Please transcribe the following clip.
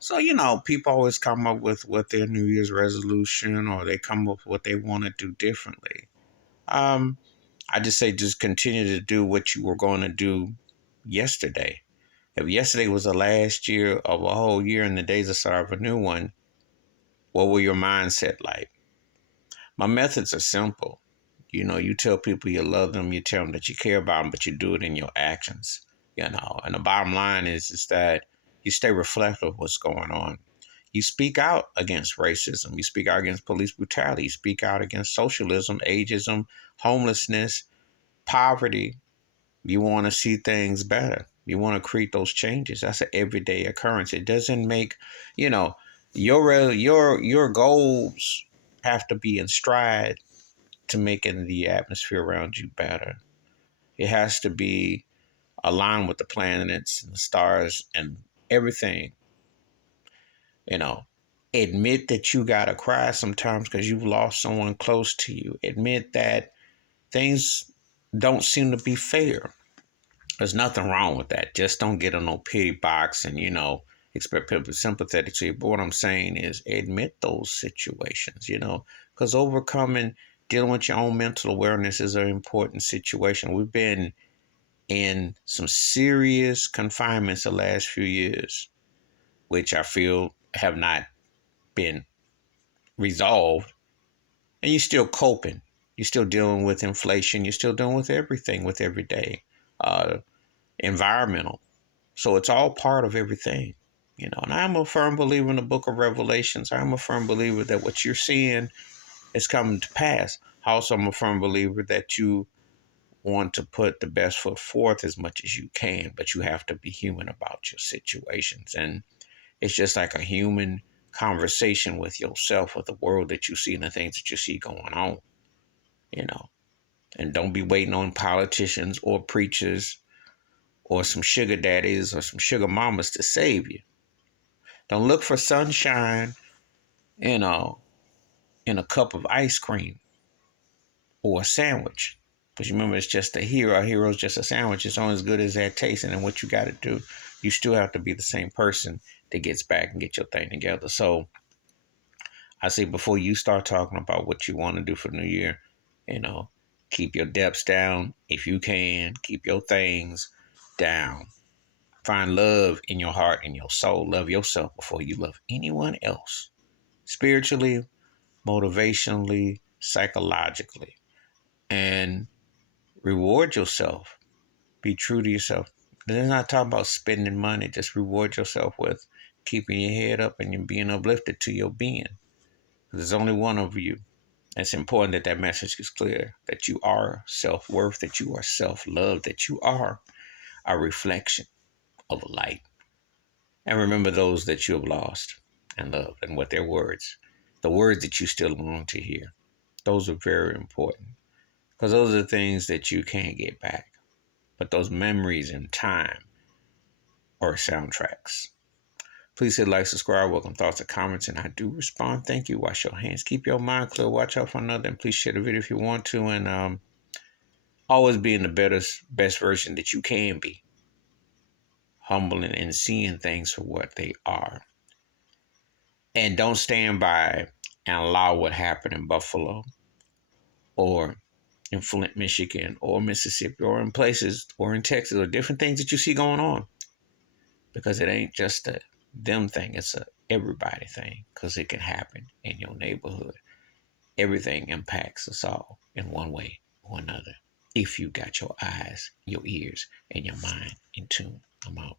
So, people always come up with what their New Year's resolution, or they come up with what they want to do differently. Um, I just say just continue to do what you were going to do yesterday. If yesterday was the last year of a whole year and the days are start of a new one, what will your mindset like? My methods are simple. You tell people you love them, you tell them that you care about them, but you do it in your actions. And the bottom line is that you stay reflective of what's going on. You speak out against racism. You speak out against police brutality. You speak out against socialism, ageism, homelessness, poverty. You want to see things better. You want to create those changes. That's an everyday occurrence. It doesn't make, you know, your goals have to be in stride to making the atmosphere around you better. It has to be aligned with the planets and the stars and everything. You know, admit that you gotta cry sometimes because you've lost someone close to you. Admit that things don't seem to be fair. There's nothing wrong with that. Just don't get in no pity box and expect people to be sympathetic to you. But what I'm saying is admit those situations. Because overcoming, dealing with your own mental awareness is an important situation. We've been in some serious confinements the last few years, which I feel have not been resolved, and you're still coping. You're still dealing with inflation. You're still dealing with everything with every day. Environmental. So it's all part of everything. And I'm a firm believer in the book of Revelations. I'm a firm believer that what you're seeing is coming to pass. Also, I'm a firm believer that you want to put the best foot forth as much as you can, but you have to be human about your situations. And it's just like a human conversation with yourself, with the world that you see and the things that you see going on, you know. And don't be waiting on politicians or preachers or some sugar daddies or some sugar mamas to save you. Don't look for sunshine, you know, in a cup of ice cream or a sandwich. Because remember, it's just a hero. A hero's just a sandwich. It's only as good as that tasting. And what you got to do, you still have to be the same person that gets back and get your thing together. So I say before you start talking about what you want to do for the new year, you know, keep your depths down if you can. Keep your things down. Find love in your heart and your soul. Love yourself before you love anyone else. Spiritually, motivationally, psychologically. And reward yourself. Be true to yourself. They're not talking about spending money. Just reward yourself with keeping your head up and you being uplifted to your being. There's only one of you. It's important that that message is clear, that you are self-worth, that you are self-love, that you are a reflection of light. And remember those that you have lost and loved and what their words, the words that you still long to hear. Those are very important because those are the things that you can't get back. But those memories in time are soundtracks. Please hit like, subscribe, welcome thoughts and comments, and I do respond. Thank you. Wash your hands. Keep your mind clear. Watch out for another, and please share the video if you want to. And always being the best version that you can be. Humbling and seeing things for what they are. And don't stand by and allow what happened in Buffalo or in Flint, Michigan, or Mississippi, or in places, or in Texas, or different things that you see going on. Because it ain't just a them thing, it's a everybody thing. Because it can happen in your neighborhood. Everything impacts us all in one way or another. If you got your eyes, your ears, and your mind in tune. I'm out.